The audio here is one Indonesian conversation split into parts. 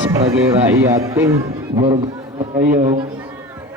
Sebagai rakyat berboyong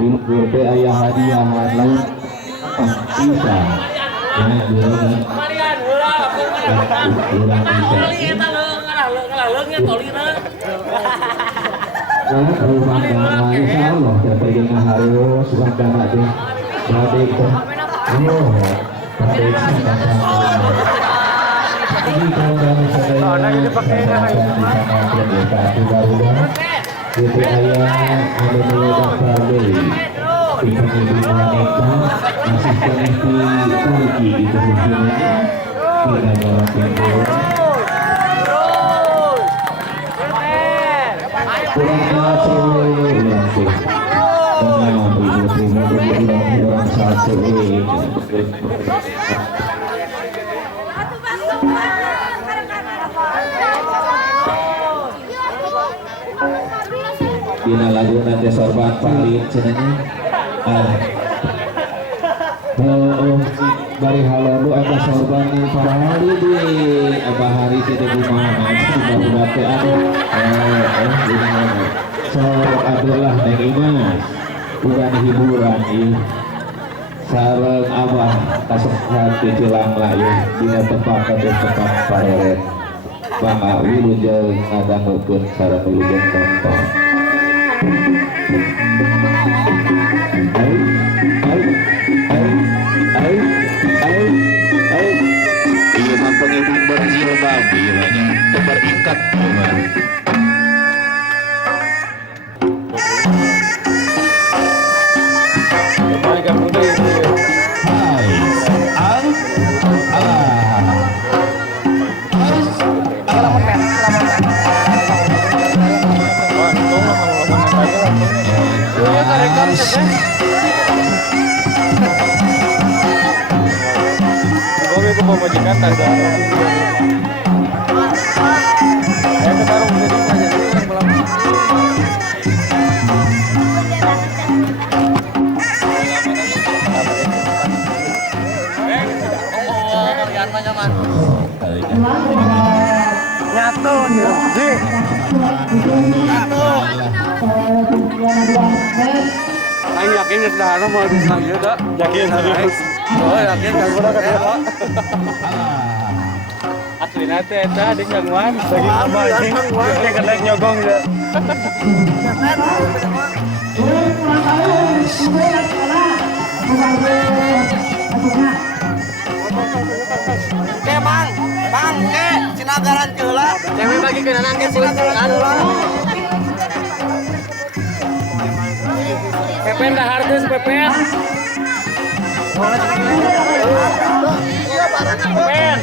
di ayah hadiah lain bisa insya Allah dapat dengan harus wacana deh badik ini pakai Jadi ayah ada meledak balik ikan ibu wanita masih terhenti lagi di kemudian tidak dalam tempo kurang masuk langsung dengan ibu satu Dina lagu nanti sorban paling cenanya bari halodo eta sorban para hari di abah hari itu gimana sudah teh so adalah neng Imas bukan hiburan ini sareng abah kasih hati cilang layu dina tempat pareret bangga wilujeng ngadangkeun sareng wilujeng tonton Iya mah pengibu berjilbab bilanya berikat Gue mau majikan tanda ayo sekarang udah bisa jadi orang belum nyatu Aing yakin ya sudah mau disanjut dah. Yakin harus. Oh yakin kan udah ketemu. Asli nanti eta di gangguan bagi abah anjing. Kayak kena nyogong ya. Oke bang, ke Cinagaran heula. Cewek bagi ke nanang ke Cinagaran heula. Pepen dah harus pepen. Iya barang Pepen.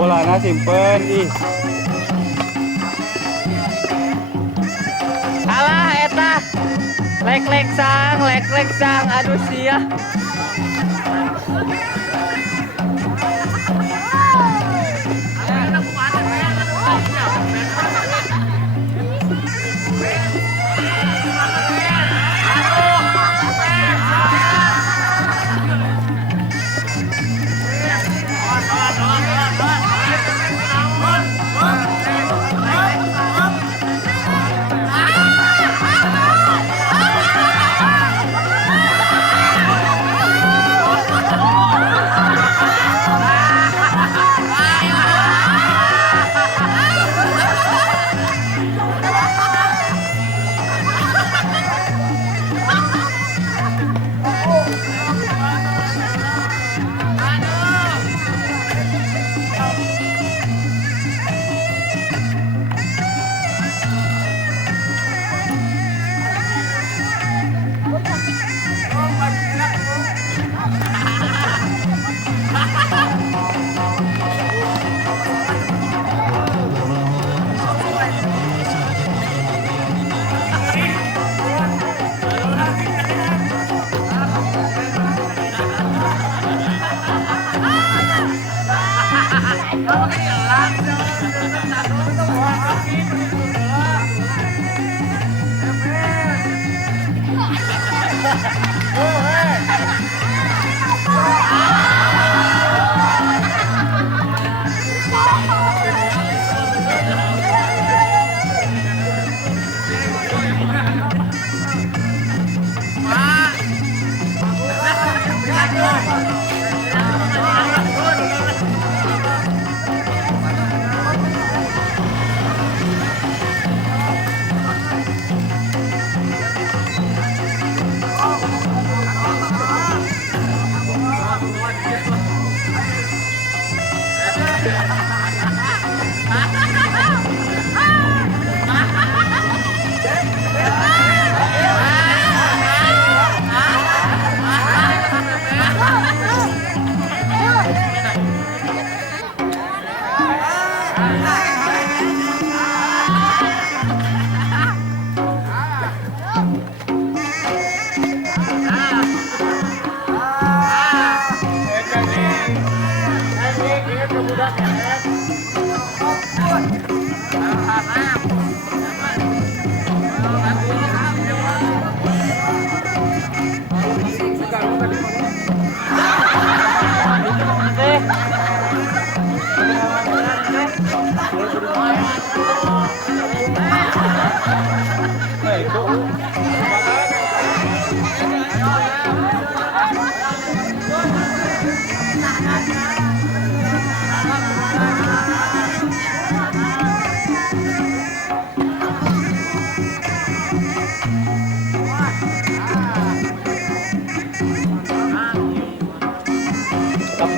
Bolana simpen ih. Alah eta. Lek-lek sang aduh sia.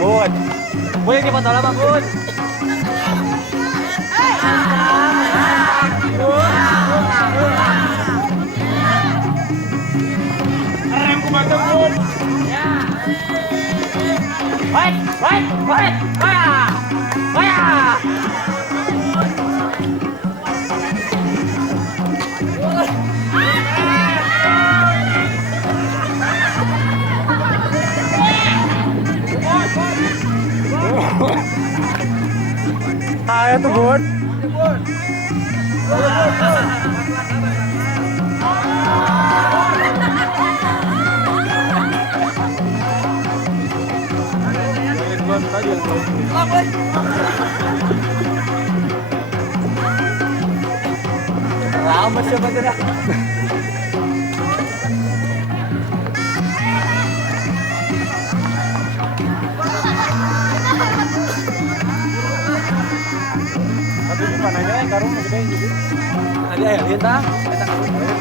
Bun. Boleh dipoto lama, Bun. Rem ku bantu, Bun. Ya. Wait, wait, wait. Waya. Waya. Ayo tuh, Bun. Lama siapa tuh dah? Tapi gimana aja karung gede gitu. Tadi air lihat dah. Kita karung gede.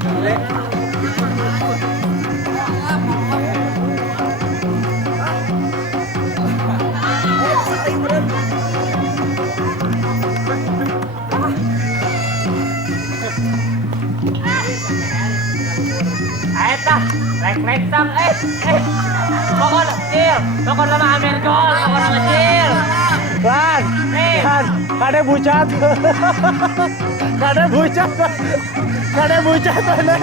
Gede. Aeta, rek sang pokok kecil, pokok lama Amer gol, pokok lama kecil. Lan, kada bucat, kada bucat, kada bucat mana?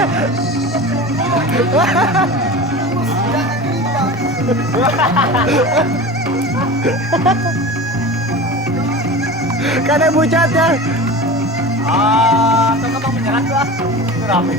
Kada bucat ya? Ah, tuh kamu menyerah tuh ah, rapi.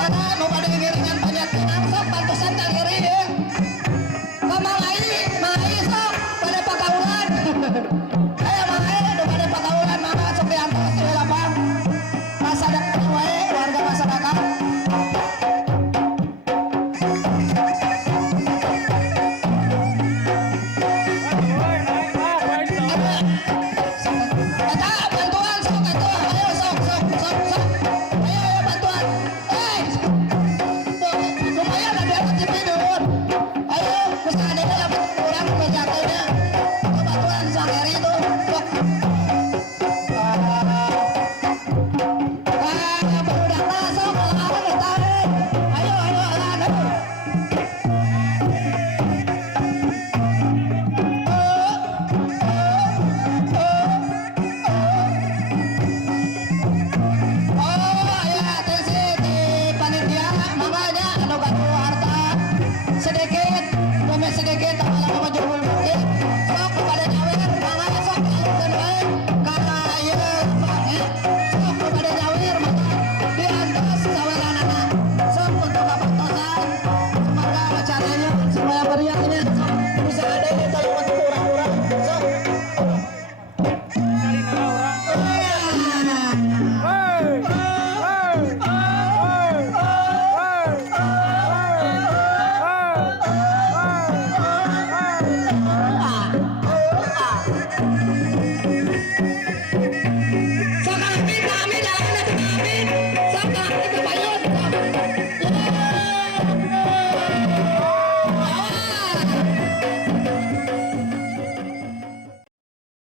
pada nu pada ngir